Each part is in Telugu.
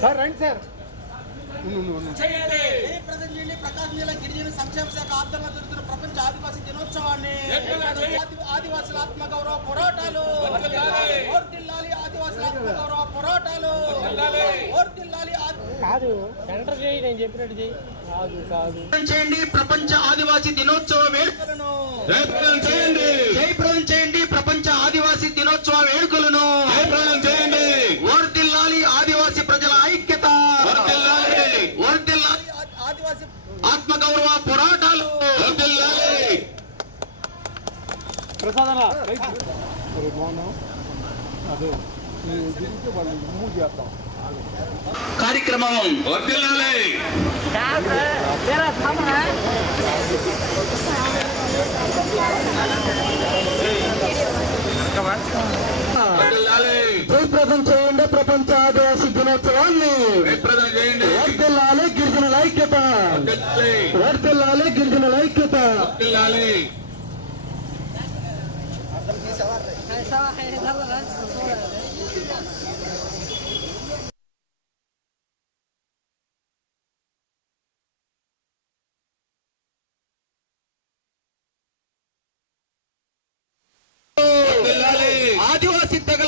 సార్ రండి సార్. ప్రకాశం జిల్లా గిరిజన సంక్షేమ శాఖ ఆధ్వర్యంలో జరుగుతున్న ప్రపంచ ఆదివాసీ దినోత్సవాన్ని ఆది- ఆదివాసుల ఆత్మగౌరవ పోరాటాలు ఓర్దిల్లాలి ఆదివాసుల ఆత్మగౌరవ పోరాటాలు ఓర్దిల్లాలి ఆది- కాదు సెంటర్ చేయి నేను చెప్పినట్టు చేయి. కాదు కాదు. చేయండి ప్రపంచ ఆదివాసీ దినోత్సవ వేడుకలను. జయప్రదం చేయండి. జయప్రదం చేయండి ప్రపంచ ఆదివాసీ దినోత్సవ వేడుకలను. జయప్రదం చేయండి. ఓర్దిల్లాలి ఆదివాసీ ప్రజల ఐక్యత. ఆదివాసీ ఆత్మగౌరవ పోరాటాలు. ప్రసాదన బాగున్నాం అదే ఈ దీనికి వాళ్ళు మూవ్ చేస్తాం. కార్యక్రమం. వర్ధిల్లాలి. జయప్రదం చేయండి ప్రపంచ ఆదివాసీ దినోత్సవాన్ని వర్దిల్లాలి గిరిజనుల ఐక్యత. వర్దిల్లాలి గిరిజనుల ఐక్యత వర్ధిల్లాలి.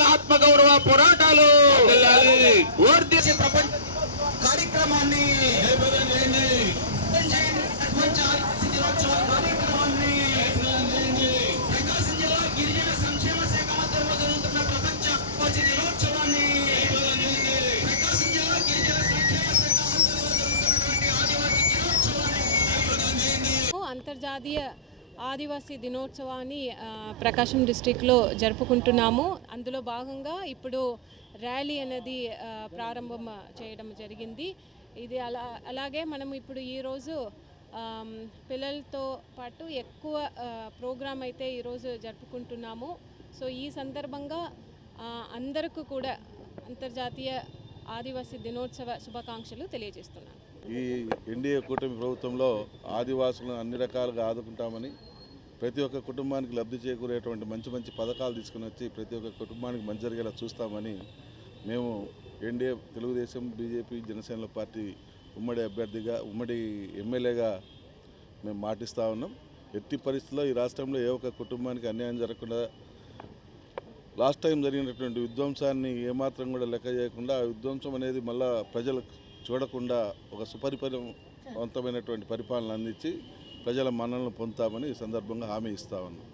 ఆత్మగౌరవ పోరాటాలు వర్ధిల్లాలి. ఓర్దేశ ప్రపంచ కార్యక్రమాన్ని జయప్రదం చేయండి ప్రపంచ ఆదివాసీ దినోత్సవ కార్యక్రమాన్ని ప్రకాశం జిల్లా గిరిజన సంక్షేమ శాఖ ఆధ్వర్యంలో జరుగుతున్న ప్రపంచ ఆదివాసీ దినోత్సవాన్ని ప్రకాశం జిల్లా గిరిజన సంక్షేమ శాఖ ఆధ్వర్యంలో జరుగుతున్నటువంటి ఆదివాసీ దినోత్సవాన్ని అంతర్జాతీయ ఆదివాసీ దినోత్సవాన్ని ప్రకాశం డిస్టిక్లో జరుపుకుంటున్నాము. అందులో భాగంగా ఇప్పుడు ర్యాలీ అనేది ప్రారంభం చేయడం జరిగింది. ఇది అలా అలాగే మనం ఇప్పుడు ఈరోజు పిల్లలతో పాటు ఎక్కువ ప్రోగ్రామ్ అయితే ఈరోజు జరుపుకుంటున్నాము. సో ఈ సందర్భంగా అందరికీ కూడా అంతర్జాతీయ ఆదివాసీ దినోత్సవ శుభాకాంక్షలు తెలియజేస్తున్నాను. ఈ ఎన్డీఏ కూటమి ప్రభుత్వంలో ఆదివాసులను అన్ని రకాలుగా ఆదుకుంటామని ప్రతి ఒక్క కుటుంబానికి లబ్ధి చేకూరేటువంటి మంచి మంచి పథకాలు తీసుకుని వచ్చి ప్రతి ఒక్క కుటుంబానికి మంచి జరిగేలా చూస్తామని మేము NDA Telugu Desam BJP Jana Sena party ఉమ్మడి అభ్యర్థిగా ఉమ్మడి ఎమ్మెల్యేగా మేము మాటిస్తూ ఉన్నాం. ఎట్టి పరిస్థితుల్లో ఈ రాష్ట్రంలో ఏ ఒక్క కుటుంబానికి అన్యాయం జరగకుండా లాస్ట్ టైం జరిగినటువంటి విధ్వంసాన్ని ఏమాత్రం కూడా లెక్క చేయకుండా ఆ విధ్వంసం అనేది మళ్ళా ప్రజలకు చూడకుండా ఒక సుపరిపరివంతమైనటువంటి పరిపాలన అందించి ప్రజల మన్నలను పొందుతామని ఈ సందర్భంగా హామీ ఇస్తా ఉన్నాం.